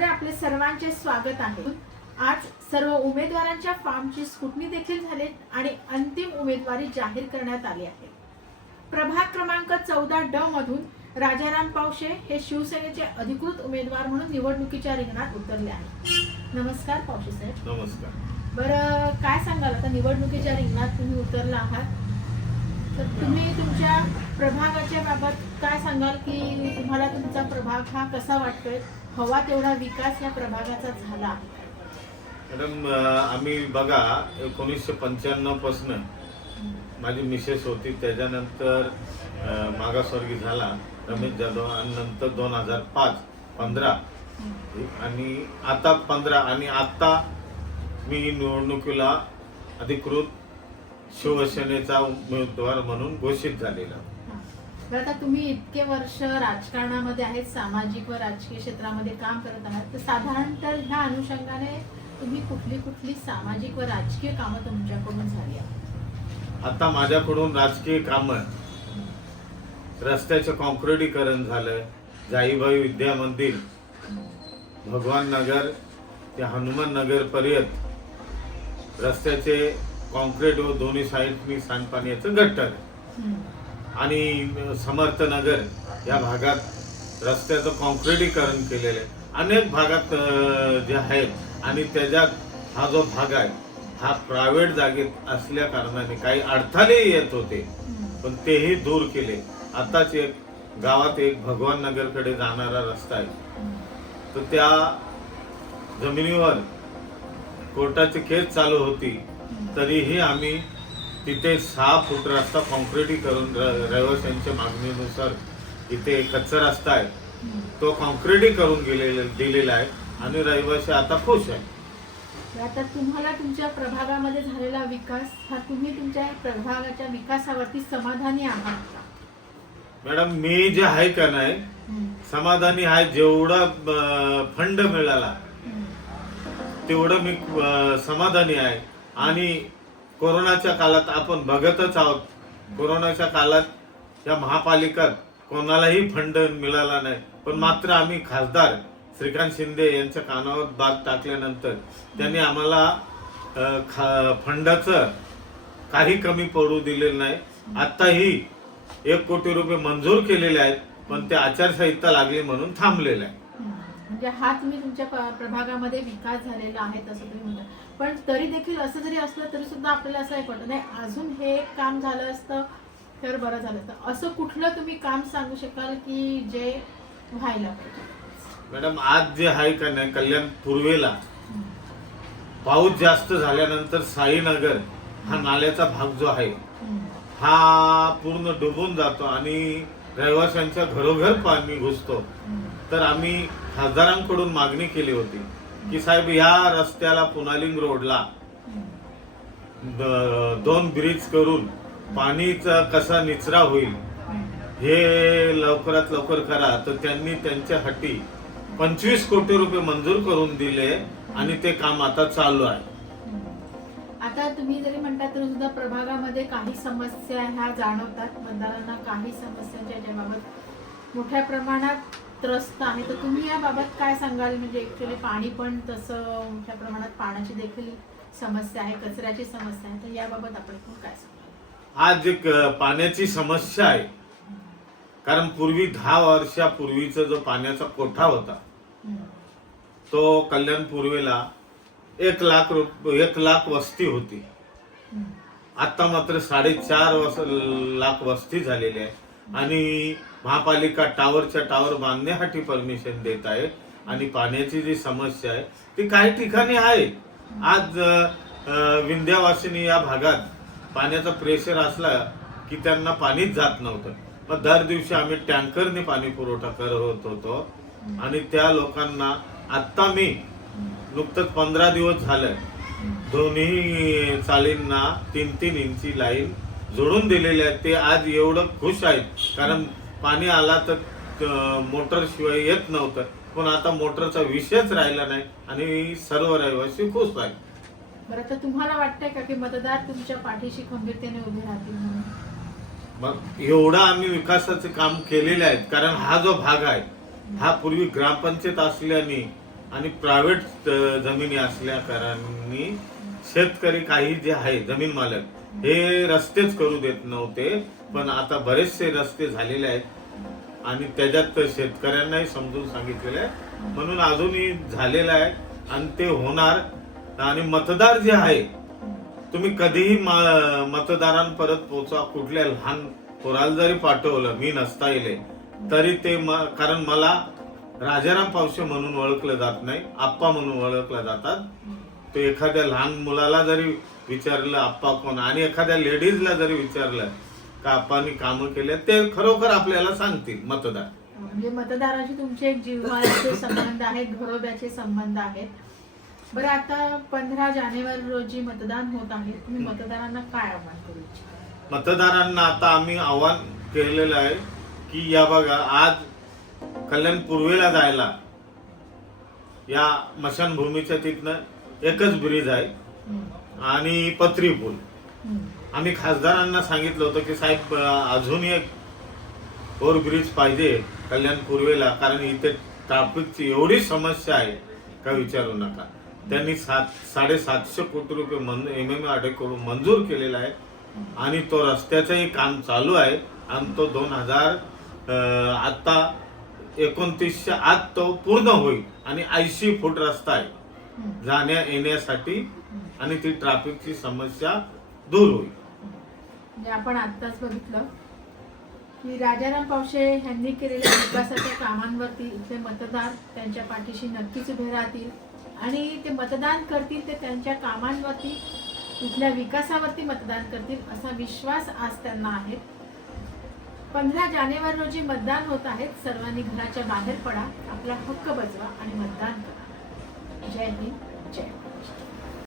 मध्ये आपले सर्वांचे स्वागत आहे। आज सर्व उमेदवारांच्या फॉर्मची स्क्रुटनी देखील झाली आणि अंतिम उमेदवारी जाहीर करण्यात आली आहे। प्रभाग क्रमांक 14 ड मधून राजाराम पावशे हे शिवसेनेचे अधिकृत उमेदवार म्हणून निवडणुकीच्या रिंगणात उतरले आहेत। नमस्कार पावशे साहेब। नमस्कार। बरं, काय सांगाल आता निवडणुकीच्या रिंगणात तुम्ही उतरला आहात, तर तुम्ही तुमच्या प्रभागाच्या बाबत काय सांगाल की तुम्हाला तुमचा प्रभाग हा कसा वाटतोय? हवा तेवढा विकास या प्रभागाचा झाला आहे? मॅडम, आम्ही बघा 1995 पासून माझी मिसेस होती, त्याच्यानंतर मागासवर्गीय झाला रमेश जाधव, आणि नंतर 2005, 15 आणि आता 15 आणि आता मी निवडणुकीला अधिकृत शिवसेनेचा उमेदवार म्हणून घोषित झालेला। आता तुम्ही इतके वर्ष राजकारणामध्ये आहेत, सामाजिक व राजकीय क्षेत्रामध्ये काम करत आहात, तर साधारणतः ह्या अनुषंगाने तुम्ही कुठली सामाजिक व राजकीय कामं तुमच्याकडून झाली आहेत? आता माझ्याकडून राजकीय कामं, रस्त्याचं कॉन्क्रिटीकरण झालं, जाईबाई विद्या मंदिर, भगवान नगर ते हनुमान नगर पर्यंत रस्त्याचे कॉन्क्रीट व दोन्ही साईडनी सांडपाण्याचं गट्टर, आणि समर्थ नगर या भागात रस्त्याचं कॉन्क्रिटीकरण केलेलं आहे। अनेक भागात जे आहेत, आणि त्याच्यात हा जो भाग आहे हा प्रायव्हेट जागेत असल्या कारणाने काही अडथळे येत होते, पण तेही दूर केले। आताच एक गावात एक भगवान नगरकडे जाणारा रस्ता आहे, तर त्या जमिनीवर कोर्टाची केस चालू होती, तरीही आम्ही तिथे 6 फूट रस्ता कॉन्क्रिटीकरण रहिवाशांच्या मागणीनुसार इथे कच्चा रस्ता आहे तो कॉन्क्रिटीकरण दिलेला आहे, आणि रहिवासी आता खुश आहे। आता तुम्हाला तुमच्या प्रभागामध्ये झालेला विकास हा, तुम्ही तुमच्या प्रभागाच्या विकासावरती समाधानी आहात का? मॅडम, मी जे आहे का नाही समाधानी आहे। जेवढा फंड मिळाला तेवढं मी समाधानी आहे। आणि कोरोनाच्या काळात आपण बघतच आहोत, कोरोनाच्या काळात या महापालिकात कोणालाही फंड मिळाला नाही, पण मात्र आम्ही खासदार श्रीकांत शिंदे यांच्या कानावर बात टाकल्यानंतर त्यांनी आम्हाला फंडाचं काही कमी पडू दिलेलं नाही। आताही 1 कोटी रुपये मंजूर केलेले आहेत, पण ते आचारसंहिता लागली म्हणून थांबलेलं आहे। म्हणजे हा तुम्ही तुमच्या प्रभागामध्ये विकास झालेला आहे असं तुम्ही म्हणता, पण तरी देखील असं जरी असलं तरी सुद्धा आपल्याला असं एक वाटतं नाही अजून हे काम झालं असतं तर बरं झालं असतं। असं कुठलं तुम्ही काम सांगू शकाल की जे व्हायला पाहिजे? मॅडम, आज जे आहे का नाही कल्याण पूर्वेला पाऊस जास्त झाल्यानंतर साईनगर हा नाल्याचा भाग जो आहे हा पूर्ण डुबून जातो आणि रहिवाशांच्या घरोघर पाणी घुसतो। तर आम्ही खासदारांकडून मागणी केली होती की साहेब, या रस्त्याला पुनालिंग रोडला 2 ब्रिज करून पाणीचा कसा निचरा होईल हे लवकरात लवकर करा। तर त्यांनी त्यांच्या हाती 25 कोटी रुपये मंजूर करून दिले, आणि ते काम आता चालू आहे। आता तुम्ही जरी म्हणता तरी सुद्धा प्रभागामध्ये काही समस्या ह्या जाणवतात, मतदारांना काही समस्यांच्या ज्याबाबत मोठ्या प्रमाणात त्रस्त आहे, तर तुम्ही याबाबत काय सांगाल? म्हणजे ऍक्च्युअली पाणी पण तसं मोठ्या प्रमाणात पाण्याची देखील समस्या आहे, कचऱ्याची समस्या आहे, तर याबाबत आपण काय सांगाल? आज एक पाण्याची समस्या आहे, कारण पूर्वी 10 वर्षापूर्वीचा जो पाण्याचा कोठा होता तो कल्याण पूर्वेला 1 लाख वस्ती होती। आता मात्र 4.5 लाख वस्ती झालेली आहे, आणि महापालिका टावरच्या टावर बांधण्यासाठी परमिशन देत आहे, आणि पाण्याची जी समस्या आहे ती काही ठिकाणी आहे। आज विंध्यवासिनी या भागात पाण्याचा प्रेशर असला की त्यांना पाणीच जात नव्हतं, मग दर दिवशी आम्ही टँकरने पाणी पुरवठा करत होतो, आणि त्या लोकांना आत्ता मी नुकतंच 15 दिवस झालं दोन्ही चालींना 3-3 इंची लाईन जोडून दिलेले आहेत। ते आज एवढं खुश आहेत, कारण पाणी आला तर मोटर शिवाय येत नव्हतं, पण आता मोटरचा विषयच राहिला नाही, आणि सर्व रहिवासी खुश आहेत। बरं, तर तुम्हाला वाटतंय का की मतदार तुमच्या पाठीशी खंबीरतेने उभे राहतील म्हणून? मग एवढं आम्ही विकासाचे काम केलेले आहेत, कारण हा जो भाग आहे हा पूर्वी ग्रामपंचायत असल्याने आणि प्रायव्हेट जमिनी असल्या कारणाने शेतकरी काही जे आहे जमीन मालक हे रस्तेच करू देत नव्हते, पण आता बरेचसे रस्ते झालेले आहेत आणि त्याच्यात शेतकऱ्यांनाही समजून सांगितलेलं आहे, म्हणून अजूनही झालेलं आहे आणि ते होणार. आणि मतदार जे आहे तुम्ही कधीही मतदारांपर्यंत पोहोचा. कुठल्या लहान पोराला जरी पाठवलं, मी नसता येले तरी ते कारण मला राजाराम पावशे म्हणून ओळखलं जात नाही, आप्पा म्हणून ओळखलं जातात. तो एखाद्या लहान मुलाला जरी विचारलं आप्पा कोण, आणि एखाद्या लेडीजला जरी विचारलं का आप्पांनी कामं केले, ते खरोखर आपल्याला सांगतील मतदार. म्हणजे मतदाराशी तुमचे एक जिव्हाळ्याचे संबंध आहेत, घरोब्याचे संबंध आहेत. बरं, आता 15 जानेवारी रोजी मतदान होत आहे, तुम्ही मतदारांना काय आवाहन करू इच्छिता? मतदारांना आता आम्ही आवाहन केलेलं आहे की या बघा, आज कल्याण पूर्वेला जायला या मशानभूमीच्या तिथनं एकच ब्रिज आहे आणि पत्री पूल. आम्ही खासदारांना सांगितलं होतं की साहेब अजून एक ओव्हरब्रिज पाहिजे कल्याण पूर्वेला, कारण इथे ट्रॅफिकची एवढी समस्या आहे का विचारू नका. त्यांनी 750 कोटी रुपये MMRDA कडून मंजूर केलेला आहे आणि तो रस्त्याचंही काम चालू आहे आणि तो 2029च्या आत तो पूर्ण होईल आणि 80 फूट रस्ता आहे जाण्या येण्यासाठी आणि ती ट्रॅफिकची समस्या दूर होईल. म्हणजे आपण आत्ताच बघितलं की राजाराम पावशे यांनी केलेल्या विकासाच्या कामांवरती इथले मतदार त्यांच्या पाठीशी नक्कीच उभे राहतील आणि ते मतदान करतील, ते त्यांच्या कामांवरती इथल्या विकासावरती मतदान करतील असा विश्वास आज त्यांना आहे. 15 जानेवारी रोजी मतदान होत आहेत. सर्वांनी घराच्या बाहेर पडा, आपला हक्क बजवा आणि मतदान करा. जय हिंद, जय भारत.